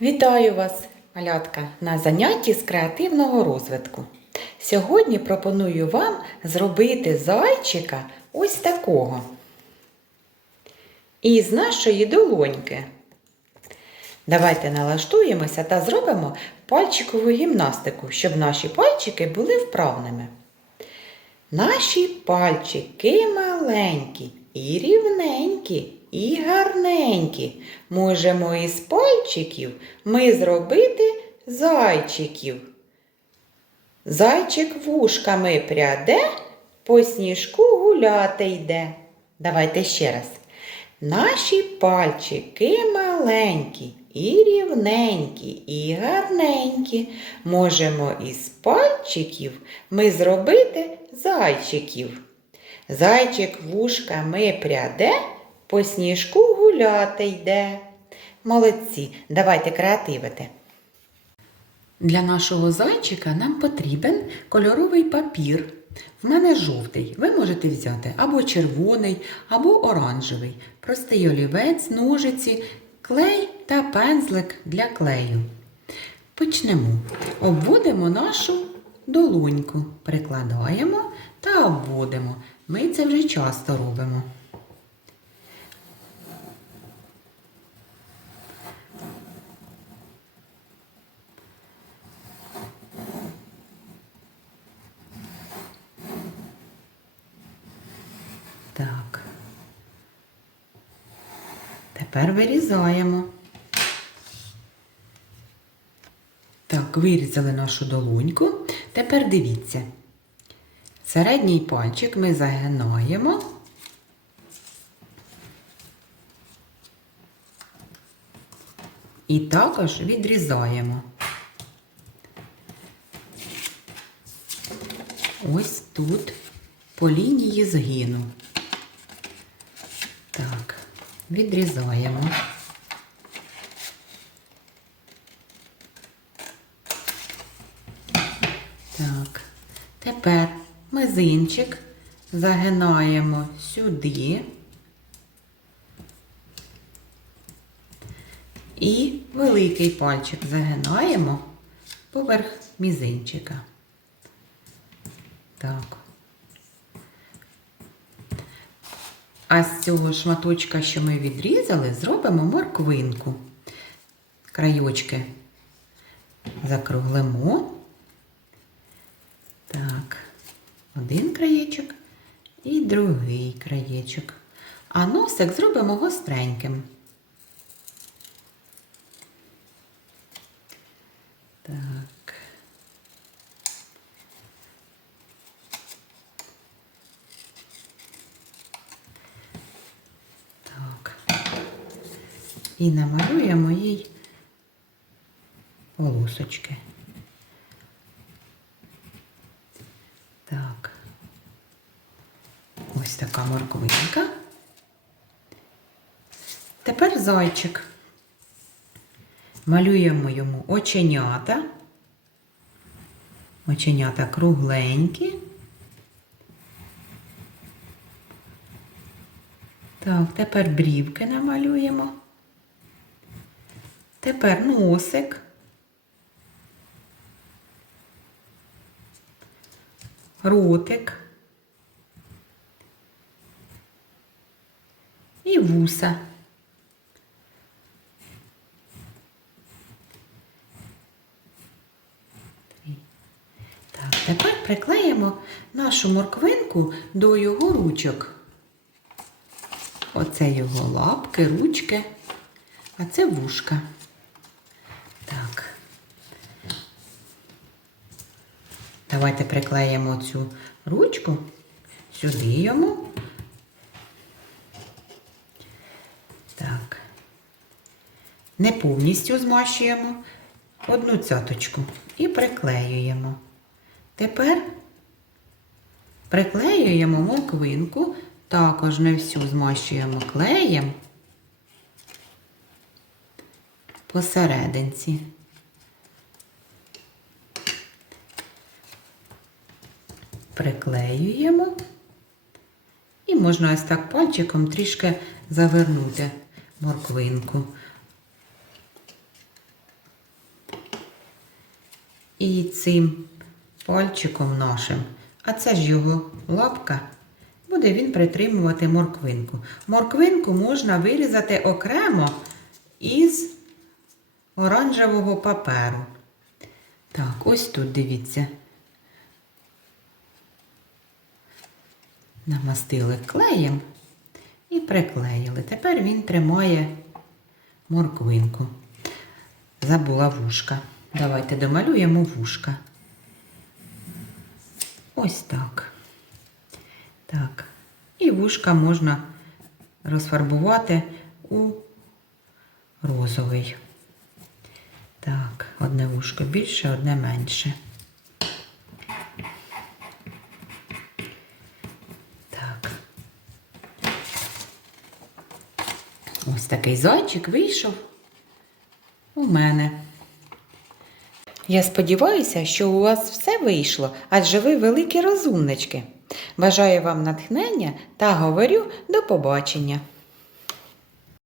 Вітаю вас, малятка, на занятті з креативного розвитку. Сьогодні пропоную вам зробити зайчика ось такого. Із нашої долоньки. Давайте налаштуємося та зробимо пальчикову гімнастику, щоб наші пальчики були вправними. Наші пальчики маленькі і рівненькі, і гарненькі. Можемо із пальчиків ми зробити зайчиків. Зайчик вушками пряде, по сніжку гуляти йде. Давайте ще раз. Наші пальчики маленькі, і рівненькі, і гарненькі. Можемо із пальчиків ми зробити зайчиків. Зайчик вушками пряде, по сніжку гуляти йде. Молодці, давайте креативити. Для нашого зайчика нам потрібен кольоровий папір. В мене жовтий. Ви можете взяти або червоний, або оранжевий. Простий олівець, ножиці, клей та пензлик для клею. Почнемо. Обводимо нашу долоньку, прикладаємо та обводимо. Ми це вже часто робимо. Так. Тепер вирізаємо. Так, вирізали нашу долоньку. Тепер дивіться. Середній пальчик ми загинаємо. І також відрізаємо. Ось тут по лінії згину. Відрізаємо. Так, тепер мизинчик загинаємо сюди. І великий пальчик загинаємо поверх мізинчика. Так. А з цього шматочка, що ми відрізали, зробимо морквинку. Крайочки закруглимо. Так, один краєчок і другий краєчок. А носик зробимо гостреньким. Так. Так. І намалюємо їй волосочки. Так. Ось така морковинка. Тепер зайчик. Малюємо йому оченята. Оченята кругленькі. Так, тепер брівки намалюємо. Тепер носик. Ротик. І вуса. Так, тепер приклеїмо нашу морквинку до його ручок. Оце його лапки, ручки, а це вушка. Так. Давайте приклеїмо цю ручку сюди йому. Так. Не повністю змащуємо одну цяточку і приклеюємо. Тепер приклеюємо морквинку, також не всю змащуємо клеєм посерединці. Приклеюємо і можна ось так пальчиком трішки завернути морквинку. і цим пальчиком нашим, а це ж його лапка, буде він притримувати морквинку. Морквинку можна вирізати окремо із оранжевого паперу. Так, ось тут дивіться. Намастили клеєм і приклеїли. Тепер він тримає морквинку. Забула вушка. Давайте домалюємо вушка. Ось так. Так. І вушка можна розфарбувати у розовий. Так, одне вушко більше, одне менше. Так. Ось такий зайчик вийшов у мене. Я сподіваюся, що у вас все вийшло, адже ви великі розумнички. Бажаю вам натхнення та говорю до побачення.